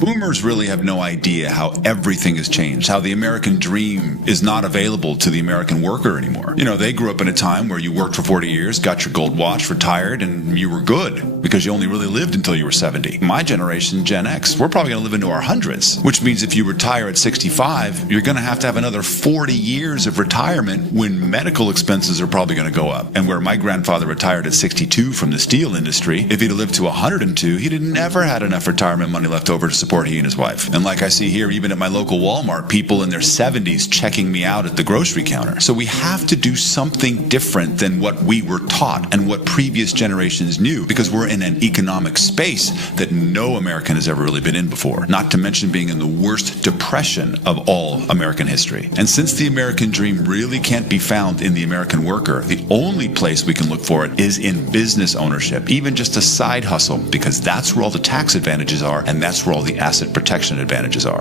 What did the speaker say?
Boomers really have no idea how everything has changed, how the American dream is not available to the American worker anymore. You know, they grew up in a time where you worked for 40 years, got your gold watch, retired, and you were good because you only really lived until you were 70. My generation, Gen X, we're probably going to live into our hundreds, which means if you retire at 65, you're going to have another 40 years of retirement when medical expenses are probably going to go up. And where my grandfather retired at 62 from the steel industry, if he'd lived to 102, he'd have never had enough retirement money left over to support he and his wife. And like I see here, even at my local Walmart, people in their 70s checking me out at the grocery counter. So we have to do something different than what we were taught and what previous generations knew, because we're in an economic space that no American has ever really been in before, not to mention being in the worst depression of all American history. And since the American dream really can't be found in the American worker, the only place we can look for it is in business ownership, even just a side hustle, because that's where all the tax advantages are and that's where all the asset protection advantages are.